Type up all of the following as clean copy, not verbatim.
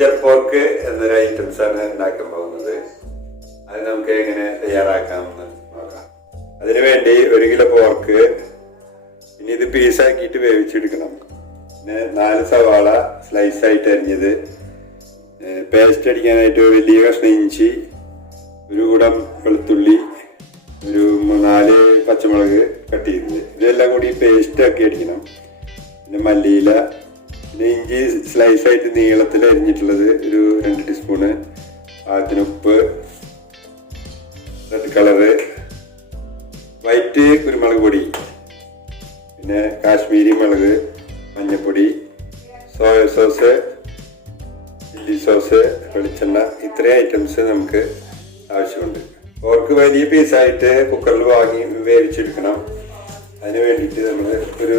Ginger pork എന്നൊരു items ആണ് ഉണ്ടാക്കാൻ പോകുന്നത്. അത് നമുക്ക് എങ്ങനെ തയ്യാറാക്കാമെന്ന് നോക്കാം. അതിനു വേണ്ടി 1 കിലോ പോർക്ക്, ഇനി ഇത് പീസാക്കിയിട്ട് വേവിച്ചെടുക്കണം. പിന്നെ 4 സവാള സ്ലൈസ് ആയിട്ട് അരിഞ്ഞത്, പേസ്റ്റ് അടിക്കാനായിട്ട് വലിയ കഷ്ണം ഇഞ്ചി, 1 കുടം വെളുത്തുള്ളി, 4 പച്ചമുളക് കട്ട് ചെയ്തത്, ഇതെല്ലാം കൂടി പേസ്റ്റ് ആക്കി അടിക്കണം. പിന്നെ മല്ലിയില, പിന്നെ ഇഞ്ചി സ്ലൈസ് ആയിട്ട് നീളത്തിൽ അരിഞ്ഞിട്ടുള്ളത് 2 ടീസ്പൂണ്, പാകത്തിന് ഉപ്പ്, റെഡ് കളറ്, വൈറ്റ് കുരുമുളക് പൊടി, പിന്നെ കാശ്മീരി മുളക്, മഞ്ഞൾപ്പൊടി, സോയ സോസ്, ചില്ലി സോസ്, വെളിച്ചെണ്ണ, ഇത്രയും ഐറ്റംസ് നമുക്ക് ആവശ്യമുണ്ട്. പോർക്ക് വലിയ പീസായിട്ട് കുക്കറിൽ വാങ്ങി വേവിച്ചെടുക്കണം. അതിന് വേണ്ടിയിട്ട് നമ്മൾ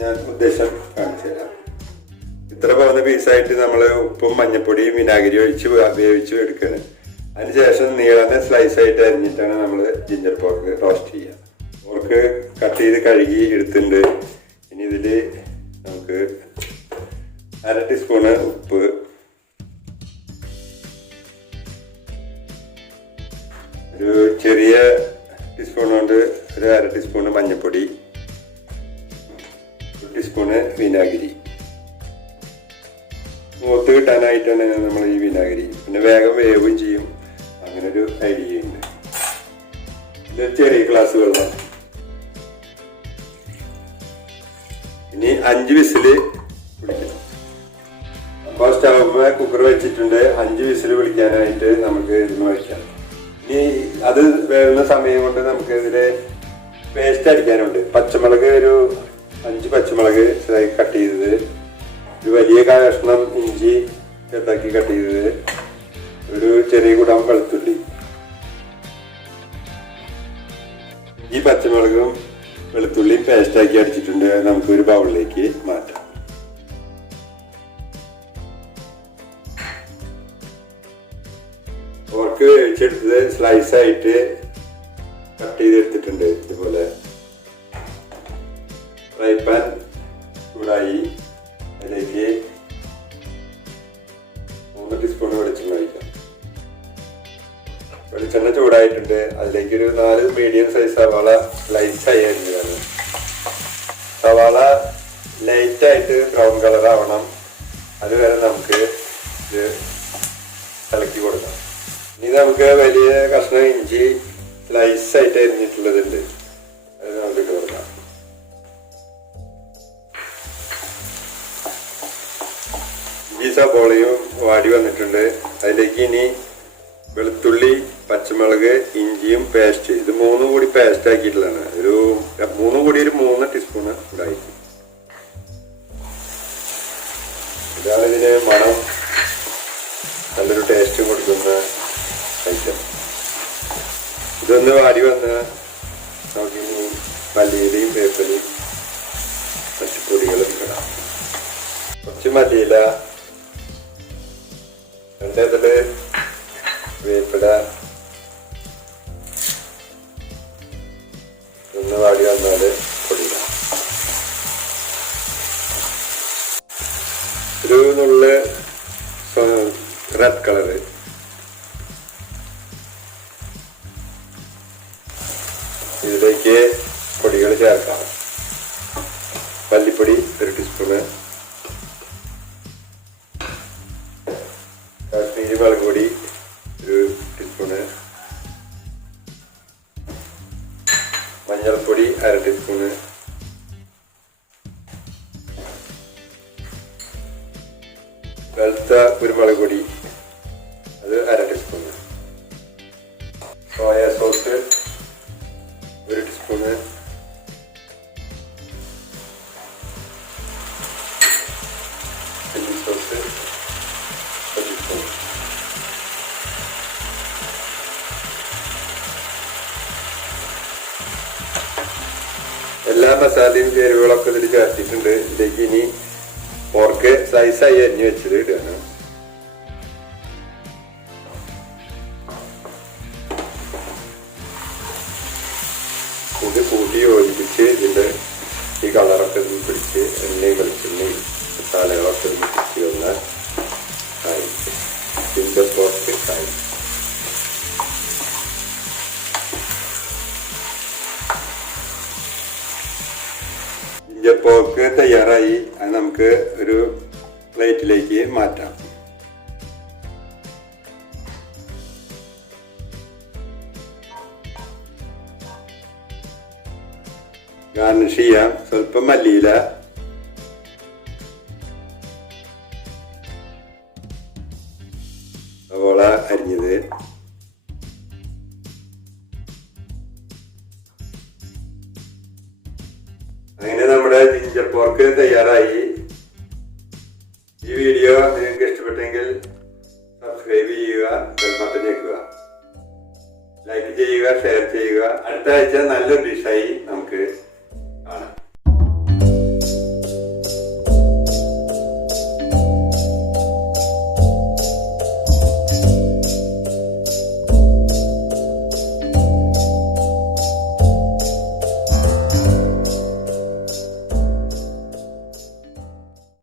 ഞാൻ ഉദ്ദേശം കാണിച്ചു തരാം. ഇത്ര പോകുന്ന പീസായിട്ട് നമ്മൾ ഉപ്പും മഞ്ഞൾപ്പൊടിയും വിനാഗിരി ഒഴിച്ച് വേവിച്ച് എടുക്കണം. അതിനുശേഷം നീളനെ സ്ലൈസ് ആയിട്ട് അരിഞ്ഞിട്ടാണ് നമ്മൾ ജിഞ്ചർ പോർക്ക് റോസ്റ്റ് ചെയ്യുക. പോർക്ക് കട്ട് ചെയ്ത് കഴുകി എടുത്തിട്ടുണ്ട്. ഇനി ഇതിൽ നമുക്ക് 1/2 ടീസ്പൂണ് ഉപ്പ്, ഒരു ചെറിയ ടീസ്പൂൺ കൊണ്ട് 1/2 ടീസ്പൂണ് മഞ്ഞൾപ്പൊടി, 1 ടീസ്പൂണ് വിനാഗിരി. മൂത്ത് കിട്ടാനായിട്ടാണ് നമ്മൾ ഈ വിനാഗിരി. പിന്നെ വേഗം വേവും ചെയ്യും, അങ്ങനൊരു ഐഡിയ ഉണ്ട്. ഇതൊരു ചെറിയ ഗ്ലാസ് വെള്ളം. ഇനി 5 വിസില് പിടിക്കണം. അപ്പോൾ സ്റ്റൗമ്മ കുക്കർ വെച്ചിട്ടുണ്ട്. 5 വിസില് പിടിക്കാനായിട്ട് നമുക്ക് ഇതിന് വയ്ക്കാം. ഇനി അത് വേവുന്ന സമയം കൊണ്ട് നമുക്ക് ഇതില് പേസ്റ്റ് അടിക്കാനുണ്ട്. പച്ചമുളക് 5 പച്ചമുളക് കട്ട് ചെയ്തത്, ഒരു വലിയ കഷ്ണം ഇഞ്ചി ചെറുതാക്കി കട്ട് ചെയ്തത്, ഒരു ചെറിയ കുടം വെളുത്തുള്ളി. ഈ പച്ചമുളകും വെളുത്തുള്ളിയും പേസ്റ്റാക്കി അടിച്ചിട്ടുണ്ട്. നമുക്ക് ഒരു ബൗളിലേക്ക് മാറ്റാം. പോർക്ക് വേവിച്ചെടുത്തത് സ്ലൈസ് ആയിട്ട് കട്ട് ചെയ്തെടുത്തിട്ടുണ്ട്. ഇതുപോലെ ഫ്രൈ പാൻ ചൂടായി, അതിലേക്ക് 3 ടീസ്പൂൺ വെളിച്ചെണ്ണ ഒഴിക്കാം. വെളിച്ചെണ്ണ ചൂടായിട്ടുണ്ട്. അതിലേക്ക് ഒരു 4 മീഡിയം സൈസ് സവാള സ്ലൈസായി അരിഞ്ഞതാണ്. സവാള ലൈറ്റായിട്ട് ബ്രൗൺ കളർ ആവണം. അതുവരെ നമുക്ക് ഇത് ഇളക്കി കൊടുക്കാം. ഇനി നമുക്ക് വലിയ കഷ്ണം ഇഞ്ചി സ്ലൈസായിട്ട് അരിഞ്ഞിട്ടുള്ളതുണ്ട്, അത് നമുക്ക് ഇട്ട് കൊടുക്കാം. ഇഞ്ചി സവാളയും വാടി വന്നിട്ടുണ്ട്. അതിലേക്ക് ഇനി വെളുത്തുള്ളി, പച്ചമുളക്, ഇഞ്ചിയും പേസ്റ്റ്, ഇത് 3 കൂടി പേസ്റ്റ് ആക്കിയിട്ടുള്ളതാണ്. 3 കൂടി 3 ടീസ്പൂണ് ഉണ്ടായിരിക്കും. ഇതാണ് ഇതിന് മണം, നല്ലൊരു ടേസ്റ്റ് കൊടുക്കുന്ന ഐറ്റം. ഇതൊന്ന് വാടി വന്ന് നമുക്ക് മല്ലിയിലയും വേപ്പിലയും മറ്റു പൊടികളും ഇടാം. കുറച്ച് മല്ലിയില, 2 ഇതില് വേപ്പില, ഒന്ന് വാടി വന്നാല് പൊടിയിടാം. ഒരു നുള്ള് റെഡ് കളറ്, ഇതിലേക്ക് പൊടികൾ ചേർക്കാം. മല്ലിപ്പൊടി 1 ടീസ്പൂണ്, കാശ്മീരി മുളക് പൊടി 1 ടീസ്പൂണ്, മഞ്ഞൾപ്പൊടി 1/2 ടീസ്പൂണ്, വെളുത്ത കുരുമുളക് പൊടി അത് 1/2 teaspoon, soya sauce 1 teaspoon, chilli sauce 1 teaspoon. എല്ലാ മസാലയും ചേരുവകളൊക്കെ ഇതിൽ ചേർത്തിട്ടുണ്ട്. ഇതിലേക്ക് ഇനി പോർക്ക് സ്ലൈസായി അരിഞ്ഞ് വെച്ചത് ഇടുകയാണ്. കൂട്ടി യോജിപ്പിച്ച് ഇതിൻ്റെ ഈ കളറൊക്കെ പിടിച്ച് എണ്ണയും വെളിച്ചെണ്ണയും മസാലകളൊക്കെ പിടിച്ച് വന്നാൽ ആയി. തയ്യാറായി. അത് നമുക്ക് ഒരു പ്ലേറ്റിലേക്ക് മാറ്റാം. ഗാർണിഷ് ചെയ്യാം. സ്വല്പം മല്ലിയില, സവോള അരിഞ്ഞത്, അങ്ങനെ നമ്മുടെ ജിഞ്ചർ പോർക്ക് തയ്യാറായി. ഈ വീഡിയോ നിങ്ങൾക്ക് ഇഷ്ടപ്പെട്ടെങ്കിൽ സബ്സ്ക്രൈബ് ചെയ്യുക, ബെൽ ബട്ടൺ ഞെക്കുക, ലൈക്ക് ചെയ്യുക, ഷെയർ ചെയ്യുക. അടുത്ത ആഴ്ച നല്ലൊരു ഡിഷായി നമുക്ക്